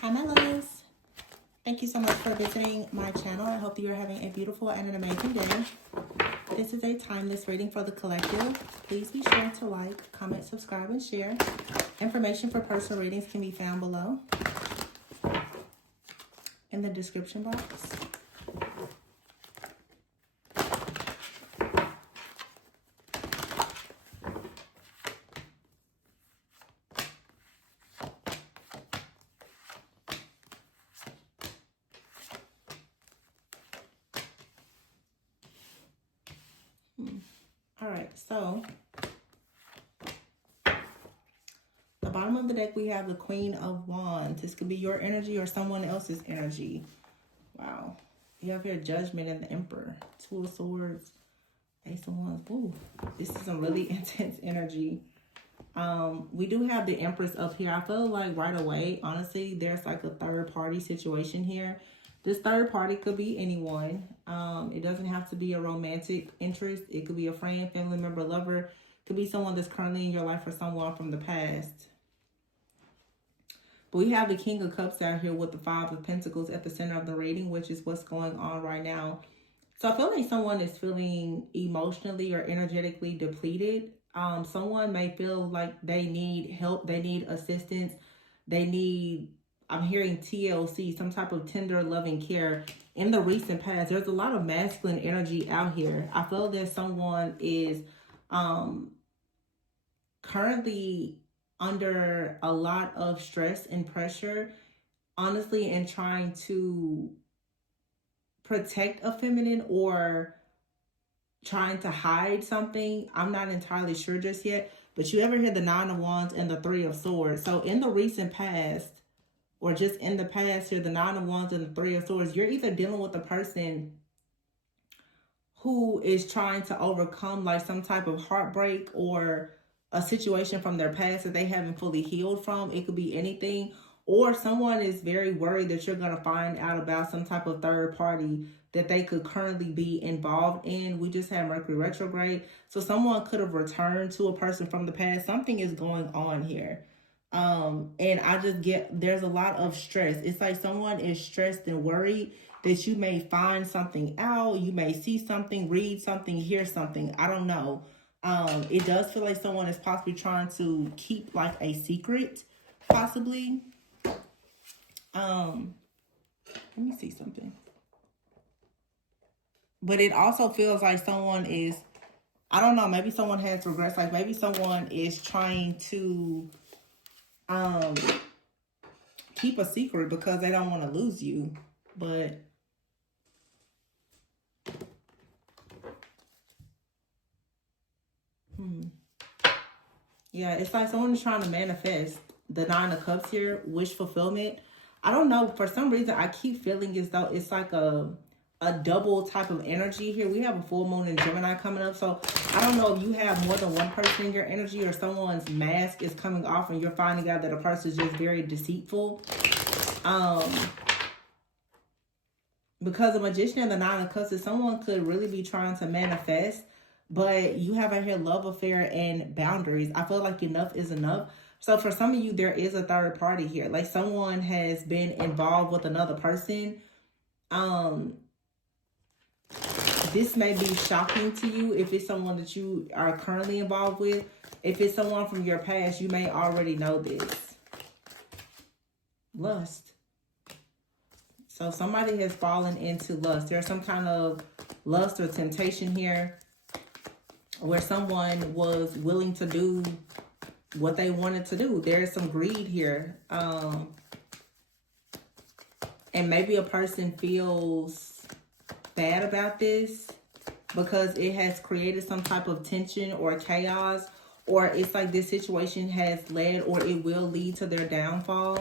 Hi, my loves. Thank you so much for visiting my channel. I hope you are having a beautiful and an amazing day. This is a timeless reading for the collective. Please be sure to like, comment, subscribe, and share. Information for personal readings can be found below in the description box. All right, so the bottom of the deck, we have the Queen of Wands. This could be your energy or someone else's energy. Wow. You have here Judgment and the Emperor. Two of Swords, Ace of Wands. Ooh, this is some really intense energy. We do have the Empress up here. I feel like right away, honestly, there's like a third party situation here. This third party could be anyone. It doesn't have to be a romantic interest. It could be a friend, family member, lover. It could be someone that's currently in your life or someone from the past. But we have the King of Cups out here with the Five of Pentacles at the center of the reading, which is what's going on right now. So I feel like someone is feeling emotionally or energetically depleted. Someone may feel like they need help, they need assistance, they need, I'm hearing TLC, some type of tender loving care. In the recent past, there's a lot of masculine energy out here. I feel that someone is currently under a lot of stress and pressure, honestly, and trying to protect a feminine or trying to hide something. I'm not entirely sure just yet, but you ever hear the Nine of Wands and the Three of Swords? So in the recent past, or just in the past here, the Nine of Wands and the Three of Swords, you're either dealing with a person who is trying to overcome like some type of heartbreak or a situation from their past that they haven't fully healed from. It could be anything. Or someone is very worried that you're going to find out about some type of third party that they could currently be involved in. We just had Mercury retrograde. So someone could have returned to a person from the past. Something is going on here. And I just get, there's a lot of stress. It's like someone is stressed and worried that you may find something out. You may see something, read something, hear something. I don't know. It does feel like someone is possibly trying to keep like a secret, possibly. Let me see something. But it also feels like someone is, I don't know, maybe someone has regrets. Like maybe someone is trying to keep a secret because they don't want to lose you. But yeah, it's like someone is trying to manifest the Nine of Cups here, wish fulfillment. I don't know, for some reason I keep feeling as though it's like a double type of energy here. We have a full moon in Gemini coming up, so I don't know if you have more than one person in your energy or someone's mask is coming off and you're finding out that a person is just very deceitful. Because the Magician and the Nine of Cups is someone could really be trying to manifest, but you have out here love affair and boundaries. I feel like enough is enough. So for some of you, there is a third party here. Like someone has been involved with another person. This may be shocking to you if it's someone that you are currently involved with. If it's someone from your past, you may already know this. Lust. So somebody has fallen into lust. There's some kind of lust or temptation here where someone was willing to do what they wanted to do. There's some greed here. And maybe a person feels bad about this because it has created some type of tension or chaos, or it's like this situation has led or it will lead to their downfall.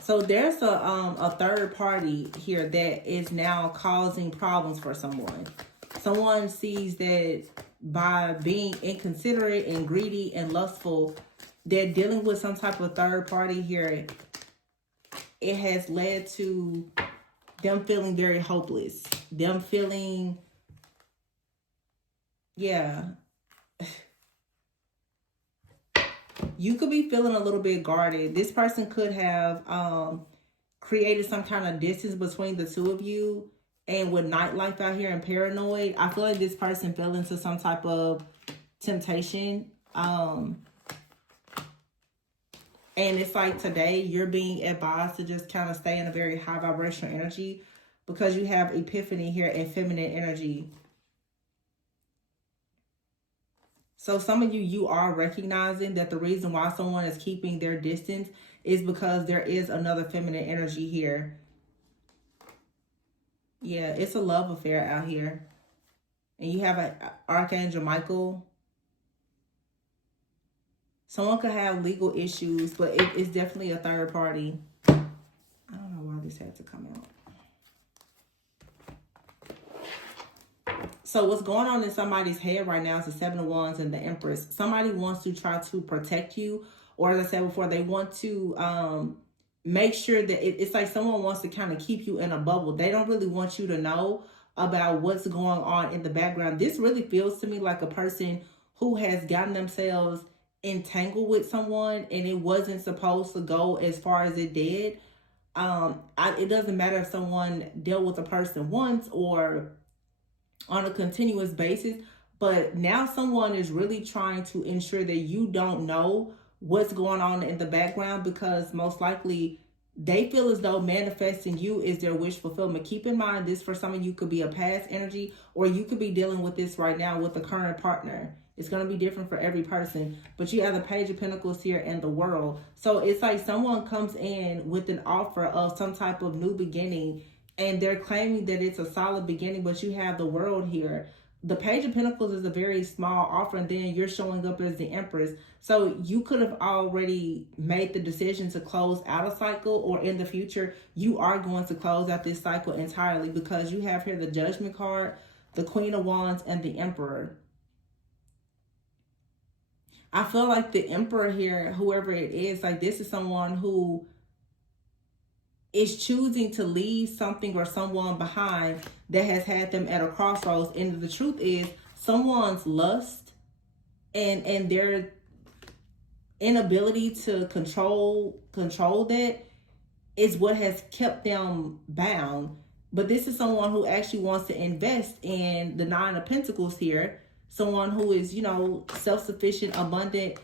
So there's a third party here that is now causing problems for someone. Someone sees that by being inconsiderate and greedy and lustful, they're dealing with some type of third party here. It has led to them feeling very hopeless. Them feeling, yeah. You could be feeling a little bit guarded. This person could have created some kind of distance between the two of you. And with nightlife out here and paranoid, I feel like this person fell into some type of temptation. And it's like today you're being advised to just kind of stay in a very high vibrational energy because you have epiphany here and feminine energy. So some of you are recognizing that the reason why someone is keeping their distance is because there is another feminine energy here. Yeah, it's a love affair out here. And you have an Archangel Michael. Someone could have legal issues, but it's definitely a third party. I don't know why this had to come out. So what's going on in somebody's head right now is the Seven of Wands and the Empress. Somebody wants to try to protect you, or as I said before, they want to make sure that it's like someone wants to kind of keep you in a bubble. They don't really want you to know about what's going on in the background. This really feels to me like a person who has gotten themselves entangled with someone and it wasn't supposed to go as far as it did. It doesn't matter if someone dealt with a person once or on a continuous basis, but now someone is really trying to ensure that you don't know what's going on in the background, because most likely they feel as though manifesting you is their wish fulfillment. Keep in mind, this for some of you could be a past energy, or you could be dealing with this right now with a current partner. It's going to be different for every person, but you have the Page of Pentacles here and the World. So it's like someone comes in with an offer of some type of new beginning, and they're claiming that it's a solid beginning, but you have the World here. The Page of Pentacles is a very small offer, and then you're showing up as the Empress. So you could have already made the decision to close out a cycle, or in the future, you are going to close out this cycle entirely, because you have here the Judgment card, the Queen of Wands, and the Emperor. I feel like the Emperor here, whoever it is, like this is someone who is choosing to leave something or someone behind that has had them at a crossroads. And the truth is, someone's lust and their inability to control that is what has kept them bound. But this is someone who actually wants to invest in the Nine of Pentacles here. Someone who is, you know, self-sufficient, abundant,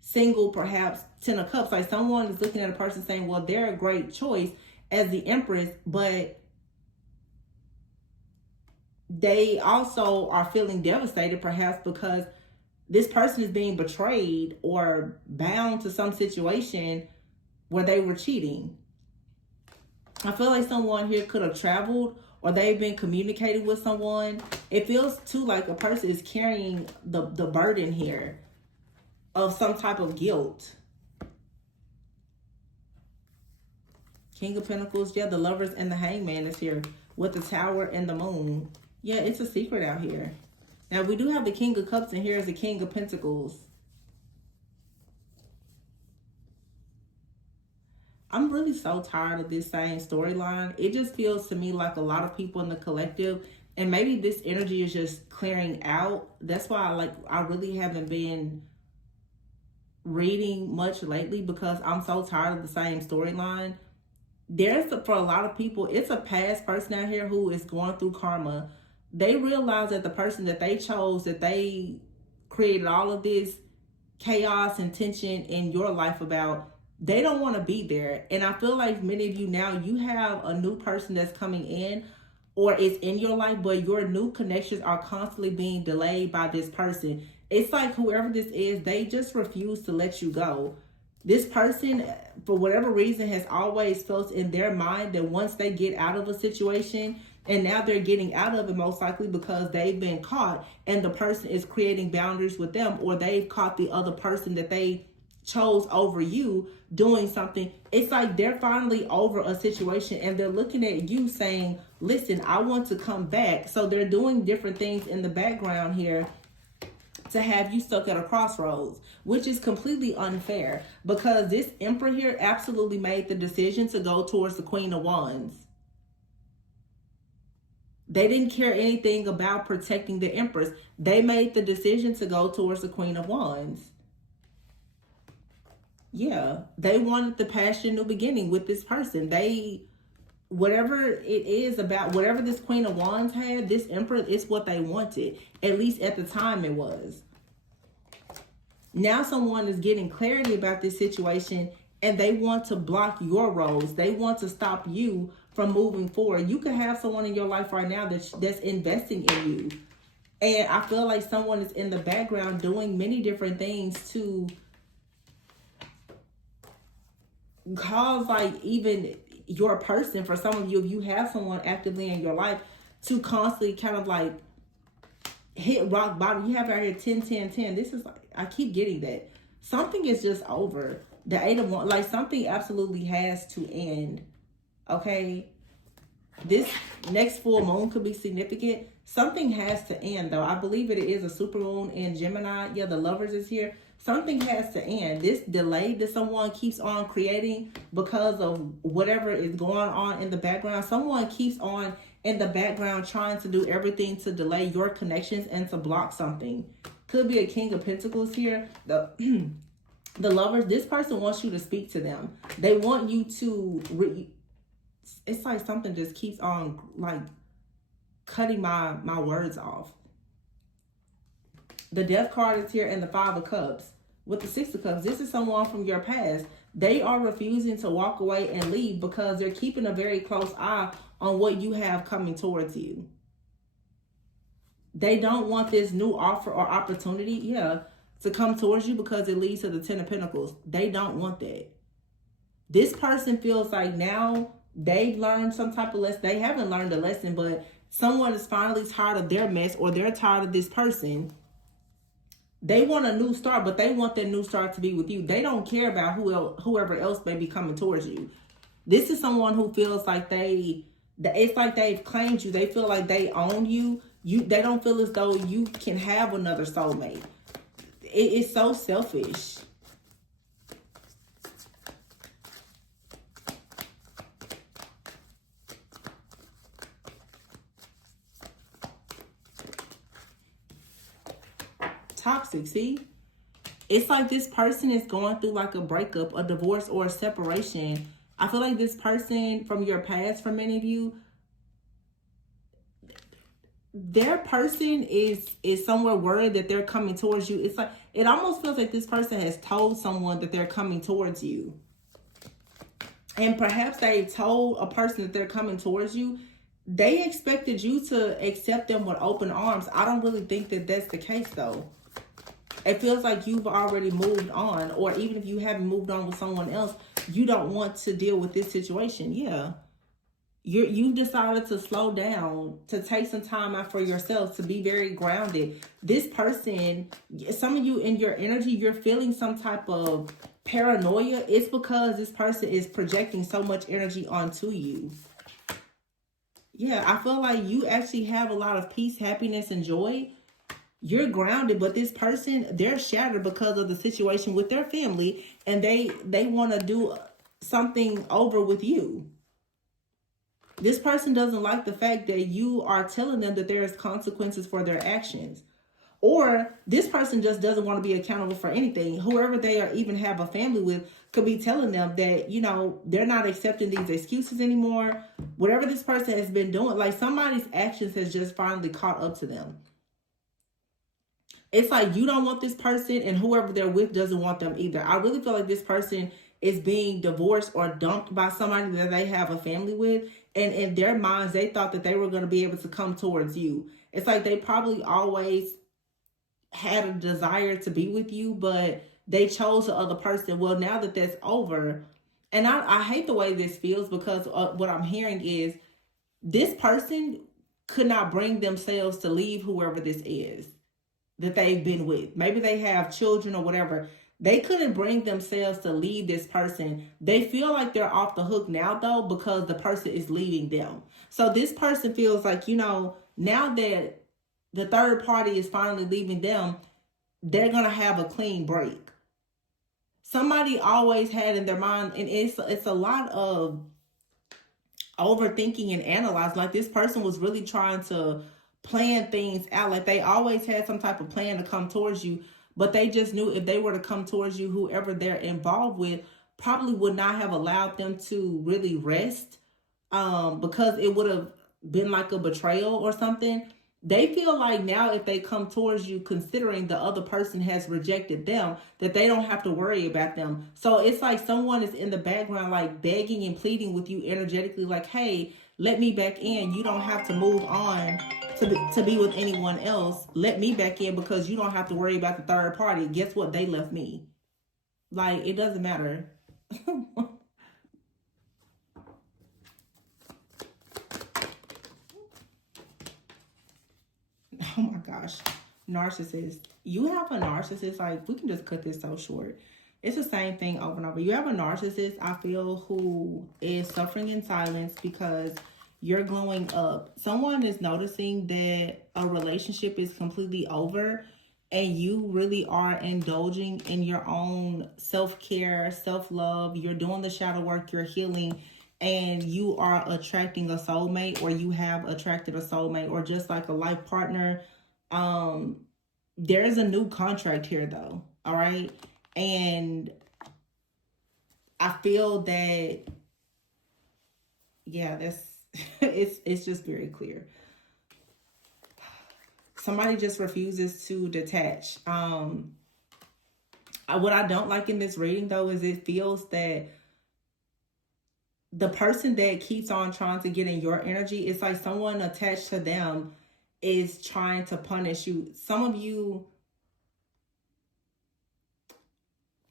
single, perhaps 10 of Cups. Like someone is looking at a person saying, well, they're a great choice as the Empress, but they also are feeling devastated, perhaps because this person is being betrayed or bound to some situation where they were cheating. I feel like someone here could have traveled, or they've been communicating with someone. It feels too like a person is carrying the burden here of some type of guilt. King of Pentacles, yeah, the Lovers and the Hangman is here with the Tower and the Moon. Yeah, it's a secret out here. Now, we do have the King of Cups, and here is the King of Pentacles. I'm really so tired of this same storyline. It just feels to me like a lot of people in the collective, and maybe this energy is just clearing out. That's why I really haven't been reading much lately, because I'm so tired of the same storyline. For a lot of people, it's a past person out here who is going through karma. They realize that the person that they chose, that they created all of this chaos and tension in your life about, they don't want to be there. And I feel like many of you now, you have a new person that's coming in or is in your life, but your new connections are constantly being delayed by this person. It's like whoever this is, they just refuse to let you go. This person, for whatever reason, has always felt in their mind that once they get out of a situation, and now they're getting out of it most likely because they've been caught and the person is creating boundaries with them, or they've caught the other person that they chose over you doing something. It's like they're finally over a situation and they're looking at you saying, listen, I want to come back. So they're doing different things in the background here to have you stuck at a crossroads, which is completely unfair, because this Emperor here absolutely made the decision to go towards the Queen of Wands. They didn't care anything about protecting the Empress. They made the decision to go towards the Queen of Wands. Yeah, they wanted the passion new beginning with this person. They, whatever it is about, whatever this Queen of Wands had, this Emperor, it's what they wanted. At least at the time it was. Now someone is getting clarity about this situation and they want to block your roles. They want to stop you from moving forward. You could have someone in your life right now that's investing in you. And I feel like someone is in the background doing many different things to cause, like, even your person, for some of you, if you have someone actively in your life, to constantly kind of like hit rock bottom. You have right here 10, 10, 10. This is like, I keep getting that. Something is just over. The 8 of Wands, like something absolutely has to end. Okay? This next full moon could be significant. Something has to end, though. I believe it is a super moon in Gemini. Yeah, the Lovers is here. Something has to end. This delay that someone keeps on creating because of whatever is going on in the background. Someone keeps on in the background trying to do everything to delay your connections and to block something. Could be a King of Pentacles here. The the Lovers, this person wants you to speak to them. They want you to it's like something just keeps on like cutting my words off. The Death card is here, and the 5 of Cups. With the 6 of Cups, this is someone from your past. They are refusing to walk away and leave because they're keeping a very close eye on what you have coming towards you. They don't want this new offer or opportunity, to come towards you because it leads to the 10 of Pentacles. They don't want that. This person feels like now they've learned some type of lesson. They haven't learned a lesson, but someone is finally tired of their mess, or they're tired of this person. They want a new start, but they want that new start to be with you. They don't care about whoever else may be coming towards you. This is someone who feels like it's like they've claimed you. They feel like they own you. They don't feel as though you can have another soulmate. It's so selfish. Toxic, see? It's like this person is going through like a breakup, a divorce, or a separation. I feel like this person from your past, for many of you, their person is somewhere worried that they're coming towards you. It's like, it almost feels like this person has told someone that they're coming towards you. And perhaps they told a person that they're coming towards you. They expected you to accept them with open arms. I don't really think that that's the case, though. It feels like you've already moved on, or even if you haven't moved on with someone else, you don't want to deal with this situation. Yeah. You've decided to slow down, to take some time out for yourself, to be very grounded. This person, some of you in your energy, you're feeling some type of paranoia. It's because this person is projecting so much energy onto you. Yeah, I feel like you actually have a lot of peace, happiness, and joy. You're grounded, but this person, they're shattered because of the situation with their family, and they want to do something over with you. This person doesn't like the fact that you are telling them that there is consequences for their actions. Or this person just doesn't want to be accountable for anything. Whoever they are even have a family with could be telling them that, they're not accepting these excuses anymore. Whatever this person has been doing, like somebody's actions has just finally caught up to them. It's like you don't want this person, and whoever they're with doesn't want them either. I really feel like this person is being divorced or dumped by somebody that they have a family with. And in their minds, they thought that they were going to be able to come towards you. It's like they probably always had a desire to be with you, but they chose the other person. Well, now that that's over, and I hate the way this feels, because what I'm hearing is this person could not bring themselves to leave whoever this is that they've been with. Maybe they have children or whatever. They couldn't bring themselves to leave this person. They feel like they're off the hook now, though, because the person is leaving them. So this person feels like, now that the third party is finally leaving them, they're going to have a clean break. Somebody always had in their mind, and it's a lot of overthinking and analyzing. Like this person was really trying to plan things out. Like they always had some type of plan to come towards you, but they just knew if they were to come towards you, whoever they're involved with probably would not have allowed them to really rest, because it would have been like a betrayal or something. They feel like now if they come towards you, considering the other person has rejected them, that they don't have to worry about them. So it's like someone is in the background, like begging and pleading with you energetically, like, hey, let me back in. You don't have to move on to be with anyone else. Let me back in because you don't have to worry about the third party. Guess what? They left me. Like, it doesn't matter. Oh my gosh. Narcissist. You have a narcissist, like, we can just cut this so short. It's the same thing over and over. You have a narcissist, I feel, who is suffering in silence because you're glowing up. Someone is noticing that a relationship is completely over and you really are indulging in your own self-care, self-love. You're doing the shadow work, you're healing, and you are attracting a soulmate, or you have attracted a soulmate, or just like a life partner. There's a new contract here though, all right? And I feel that, yeah, that's it's just very clear. Somebody just refuses to detach. What I don't like in this reading though is it feels that the person that keeps on trying to get in your energy, it's like someone attached to them is trying to punish you. Some of you,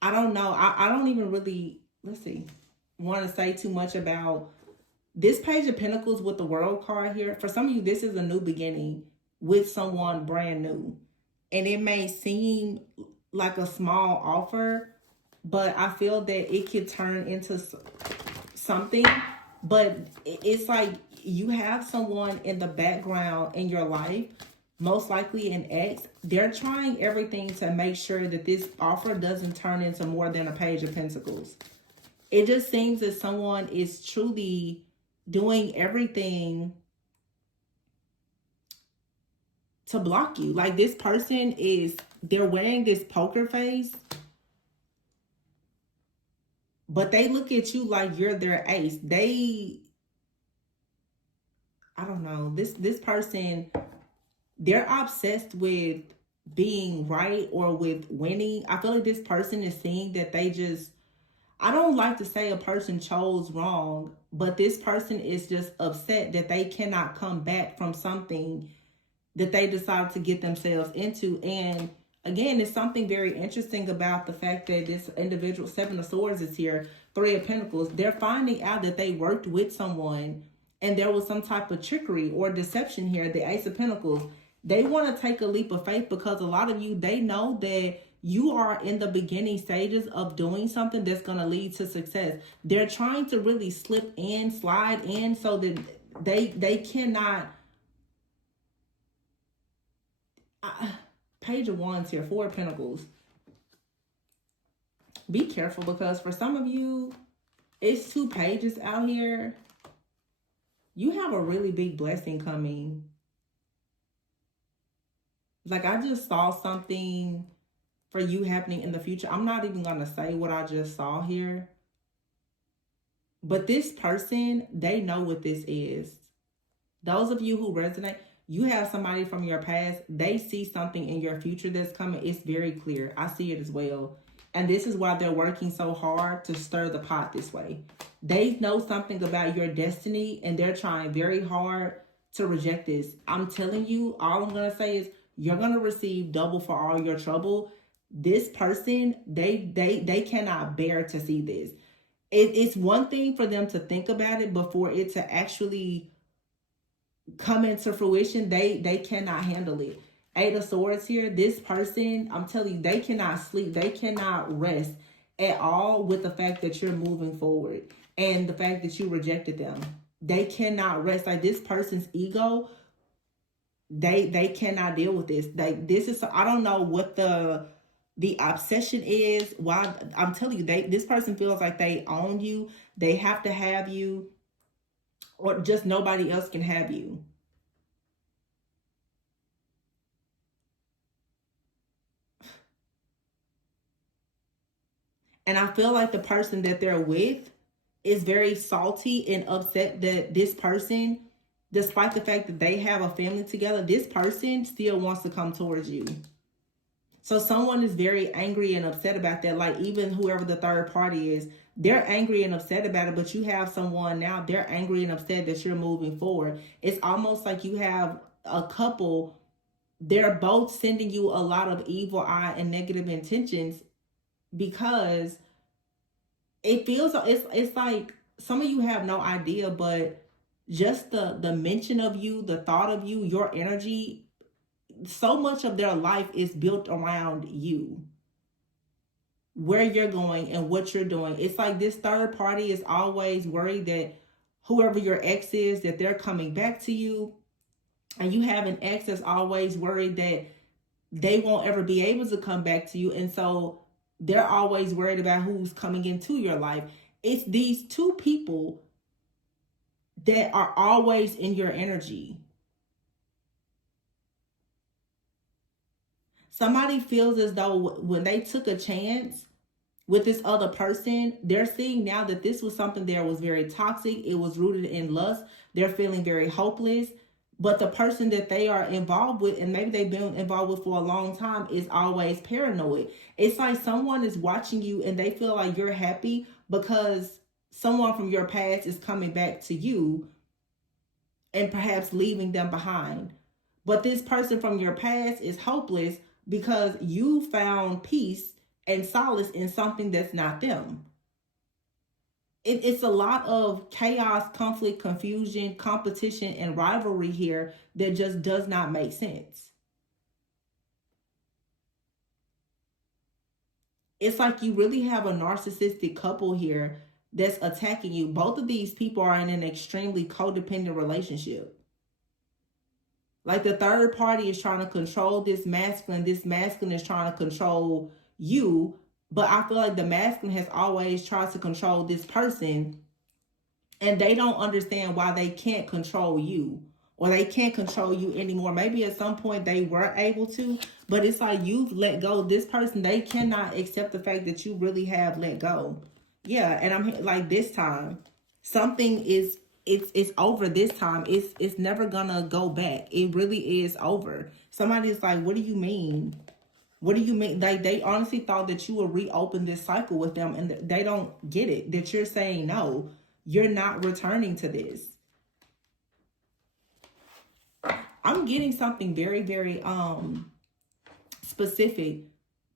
I don't know. I don't even really, let's see, want to say too much about this Page of Pentacles with the World card here. For some of you, this is a new beginning with someone brand new. And it may seem like a small offer, but I feel that it could turn into something. But it's like you have someone in the background in your life, most likely an ex. They're trying everything to make sure that this offer doesn't turn into more than a Page of Pentacles. It just seems that someone is truly doing everything to block you. Like, this person they're wearing this poker face, but they look at you like you're their ace. I don't know, this person, they're obsessed with being right or with winning. I feel like this person is seeing that I don't like to say a person chose wrong, but this person is just upset that they cannot come back from something that they decided to get themselves into. And again, it's something very interesting about the fact that this individual, Seven of Swords, is here, Three of Pentacles. They're finding out that they worked with someone and there was some type of trickery or deception here. The Ace of Pentacles. They want to take a leap of faith because a lot of you, they know that you are in the beginning stages of doing something that's going to lead to success. They're trying to really slip in, slide in, so that they cannot. Page of Wands here, Four of Pentacles. Be careful because for some of you, it's two pages out here. You have a really big blessing coming. Like, I just saw something for you happening in the future. I'm not even going to say what I just saw here. But this person, they know what this is. Those of you who resonate, you have somebody from your past. They see something in your future that's coming. It's very clear. I see it as well. And this is why they're working so hard to stir the pot this way. They know something about your destiny and they're trying very hard to reject this. I'm telling you, all I'm going to say is you're going to receive double for all your trouble. This person, they cannot bear to see this. It's one thing for them to think about it, but for it to actually come into fruition, they cannot handle it. Eight of Swords here, this person, I'm telling you, they cannot sleep. They cannot rest at all with the fact that you're moving forward and the fact that you rejected them. They cannot rest. Like, this person's ego, they cannot deal with this. This is, I don't know what the obsession is. Why, I'm telling you, this person feels like they own you. They have to have you, or just nobody else can have you. And I feel like the person that they're with is very salty and upset that this person, despite the fact that they have a family together, this person still wants to come towards you. So someone is very angry and upset about that. Like even whoever the third party is, they're angry and upset about it. But you have someone now, they're angry and upset that you're moving forward. It's almost like you have a couple, they're both sending you a lot of evil eye and negative intentions, because it feels, it's like some of you have no idea, but just the mention of you, the thought of you, your energy, so much of their life is built around you, where you're going and what you're doing. It's like this third party is always worried that whoever your ex is, that they're coming back to you. And you have an ex that's always worried that they won't ever be able to come back to you. And so they're always worried about who's coming into your life. It's these two people that are always in your energy. Somebody feels as though when they took a chance with this other person, they're seeing now that this was something that was very toxic. It was rooted in lust. They're feeling very hopeless. But the person that they are involved with, and maybe they've been involved with for a long time, is always paranoid. It's like someone is watching you and they feel like you're happy because someone from your past is coming back to you and perhaps leaving them behind. But this person from your past is hopeless because you found peace and solace in something that's not them. It's a lot of chaos, conflict, confusion, competition, and rivalry here that just does not make sense. It's like you really have a narcissistic couple here that's attacking you. Both of these people are in an extremely codependent relationship. Like the third party is trying to control this masculine is trying to control you. But I feel like the masculine has always tried to control this person, and they don't understand why they can't control you, or they can't control you anymore. Maybe at some point they were able to, but it's like you've let go of this person. They cannot accept the fact that you really have let go. Yeah, and I'm like, this time something is, it's over this time. It's never gonna go back. It really is over. Somebody's like, what do you mean? What do you mean? They honestly thought that you would reopen this cycle with them, and they don't get it. That you're saying, no, you're not returning to this. I'm getting something very, very specific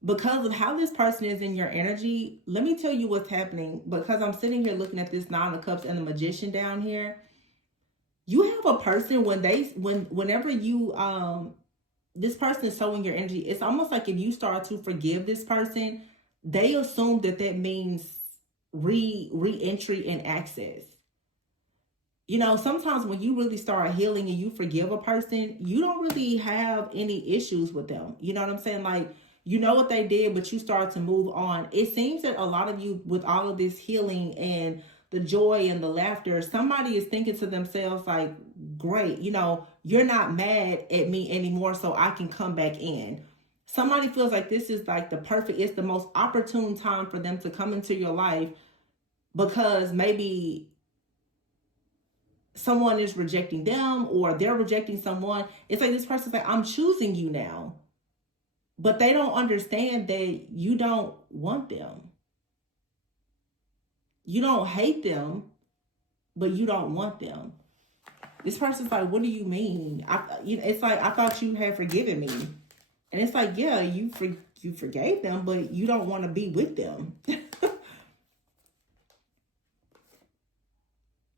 because of how this person is in your energy. Let me tell you what's happening, because I'm sitting here looking at this Nine of Cups and the Magician down here. You have a person whenever you this person is sowing your energy. It's almost like if you start to forgive this person, they assume that means re-entry and access. You know, sometimes when you really start healing and you forgive a person, you don't really have any issues with them. You know what I'm saying? Like, you know what they did, but you start to move on. It seems that a lot of you, with all of this healing and the joy and the laughter, somebody is thinking to themselves like, great, you know, you're not mad at me anymore, so I can come back in. Somebody feels like this is like it's the most opportune time for them to come into your life, because maybe someone is rejecting them or they're rejecting someone. It's like this person's like, I'm choosing you now. But they don't understand that you don't want them. You don't hate them, but you don't want them. This person's like, what do you mean? It's like, I thought you had forgiven me. And it's like, yeah, you forgave them, but you don't want to be with them.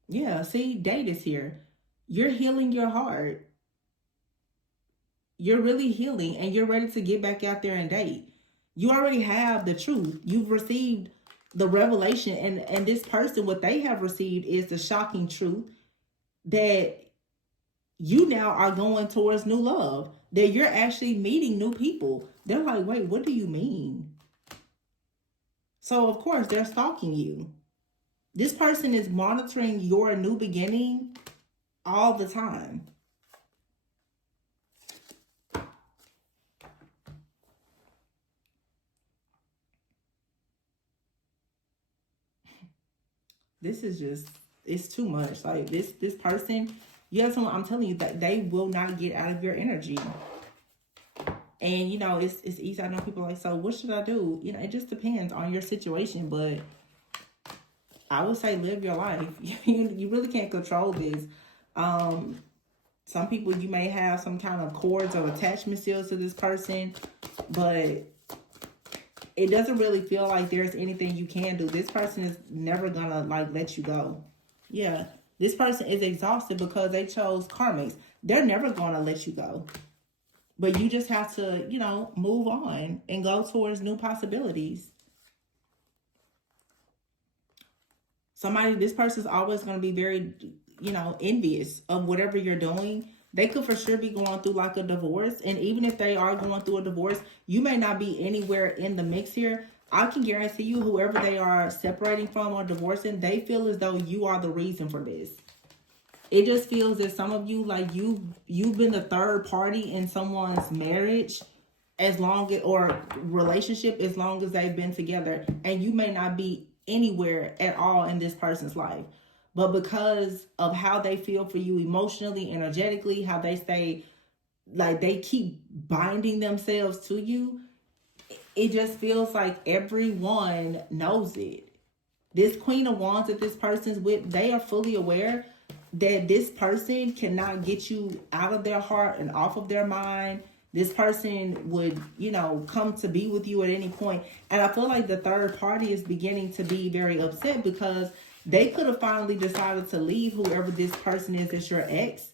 Yeah, see, date is here. You're healing your heart. You're really healing, and you're ready to get back out there and date. You already have the truth. You've received the revelation, and this person, what they have received is the shocking truth that you now are going towards new love, that you're actually meeting new people. They're like, wait, what do you mean? So of course they're stalking you. This person is monitoring your new beginning all the time. This is just, it's too much. Like this person, you have someone, I'm telling you that they will not get out of your energy. And you know, it's easy. I know people are like, so what should I do? You know, it just depends on your situation, but I would say live your life. You really can't control this. Some people, you may have some kind of cords of attachment still to this person, but it doesn't really feel like there's anything you can do. This person is never gonna like let you go. Yeah, this person is exhausted because they chose karmics. They're never gonna let you go. But you just have to, you know, move on and go towards new possibilities. This person's always going to be very, you know, envious of whatever you're doing. They could for sure be going through like a divorce. And even if they are going through a divorce, you may not be anywhere in the mix here. I can guarantee you, whoever they are separating from or divorcing, they feel as though you are the reason for this. It just feels that some of you, like you've been the third party in someone's marriage as long as, or relationship, as long as they've been together, and you may not be anywhere at all in this person's life. But because of how they feel for you emotionally, energetically, how they stay, like they keep binding themselves to you, it just feels like everyone knows it. This Queen of Wands that this person's with, they are fully aware that this person cannot get you out of their heart and off of their mind. This person would, you know, come to be with you at any point. And I feel like the third party is beginning to be very upset because they could have finally decided to leave whoever this person is that's your ex.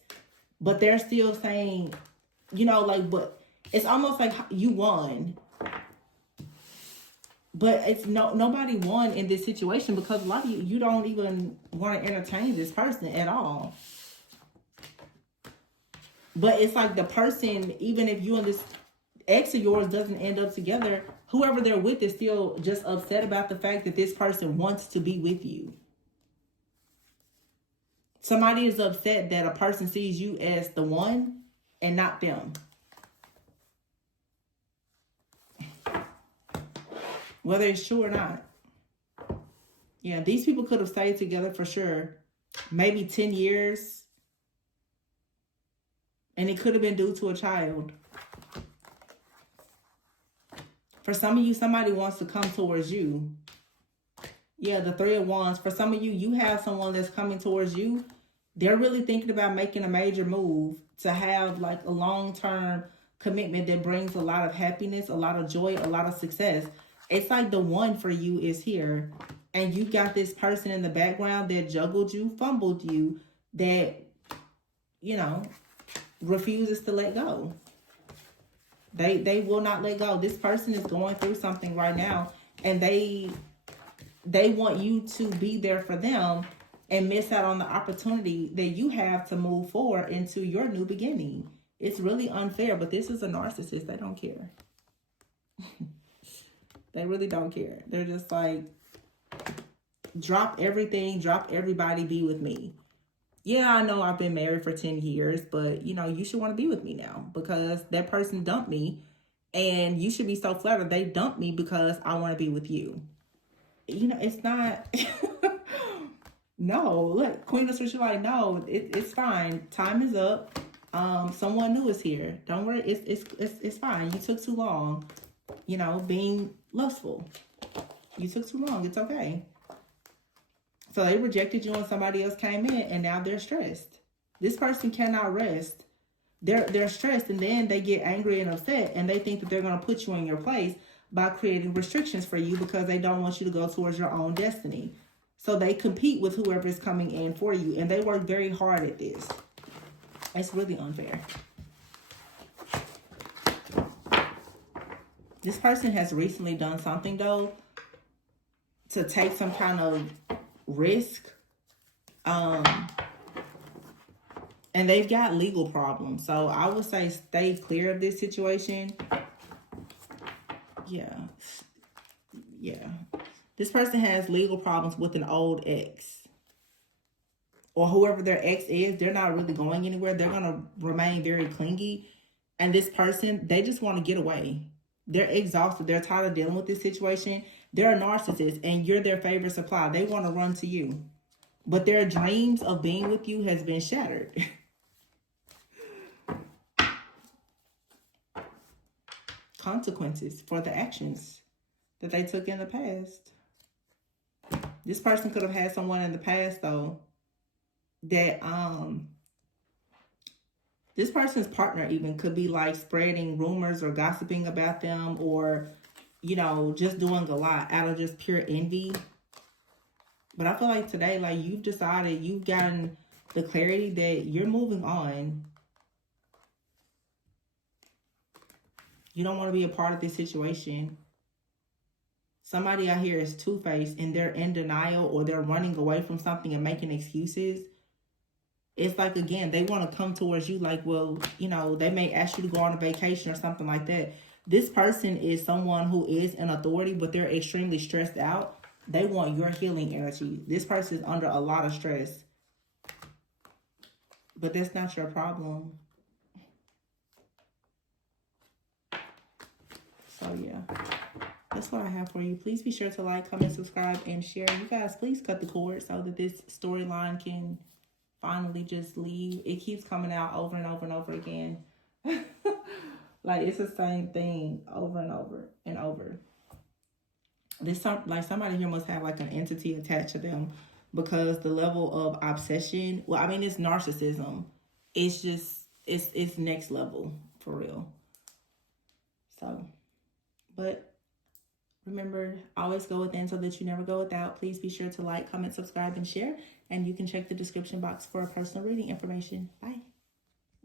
But they're still saying, you know, like, but it's almost like you won. But it's nobody won in this situation because a lot of you don't even want to entertain this person at all. But it's like the person, even if you and this ex of yours doesn't end up together, whoever they're with is still just upset about the fact that this person wants to be with you. Somebody is upset that a person sees you as the one and not them. Whether it's true or not. Yeah, these people could have stayed together for sure. Maybe 10 years. And it could have been due to a child. For some of you, somebody wants to come towards you. Yeah, the Three of Wands. For some of you, you have someone that's coming towards you. They're really thinking about making a major move to have like a long-term commitment that brings a lot of happiness, a lot of joy, a lot of success. It's like the one for you is here. And you got this person in the background that juggled you, fumbled you, that, you know, refuses to let go. They will not let go. This person is going through something right now. And they want you to be there for them and miss out on the opportunity that you have to move forward into your new beginning. It's really unfair, but this is a narcissist. They don't care. They really don't care. They're just like, drop everything, drop everybody, be with me. Yeah, I know I've been married for 10 years, but, you know, you should want to be with me now because that person dumped me, and you should be so flattered they dumped me because I want to be with you. You know, it's not... No, look, Queen of Swords, you're like, no, it's fine. Time is up. Someone new is here. Don't worry, it's fine. You took too long, you know, being lustful. You took too long. It's okay. So they rejected you and somebody else came in, and now they're stressed. This person cannot rest. They're stressed, and then they get angry and upset, and they think that they're going to put you in your place by creating restrictions for you because they don't want you to go towards your own destiny. So they compete with whoever is coming in for you, and they work very hard at this. It's really unfair. This person has recently done something, though, to take some kind of risk. And they've got legal problems. So I would say stay clear of this situation. Yeah. This person has legal problems with an old ex. Or whoever their ex is, they're not really going anywhere. They're going to remain very clingy. And this person, they just want to get away. They're exhausted. They're tired of dealing with this situation. They're a narcissist, and you're their favorite supply. They want to run to you. But their dreams of being with you has been shattered. Consequences for the actions that they took in the past. This person could have had someone in the past, though, that this person's partner even could be like spreading rumors or gossiping about them, or, you know, just doing a lot out of just pure envy. But I feel like today, like, you've decided, you've gotten the clarity that you're moving on. You don't want to be a part of this situation. Somebody out here is two-faced and they're in denial, or they're running away from something and making excuses. It's like, again, they want to come towards you like, well, you know, they may ask you to go on a vacation or something like that. This person is someone who is in authority, but they're extremely stressed out. They want your healing energy. This person is under a lot of stress. But that's not your problem. So, yeah. That's what I have for you. Please be sure to like, comment, subscribe, and share. You guys, please cut the cord so that this storyline can finally just leave. It keeps coming out over and over and over again. Like, it's the same thing over and over and over. Like, somebody here must have like an entity attached to them, because the level of obsession, well, I mean, it's narcissism. It's just, it's next level for real. So, but remember, always go within so that you never go without. Please be sure to like, comment, subscribe, and share. And you can check the description box for personal reading information. Bye.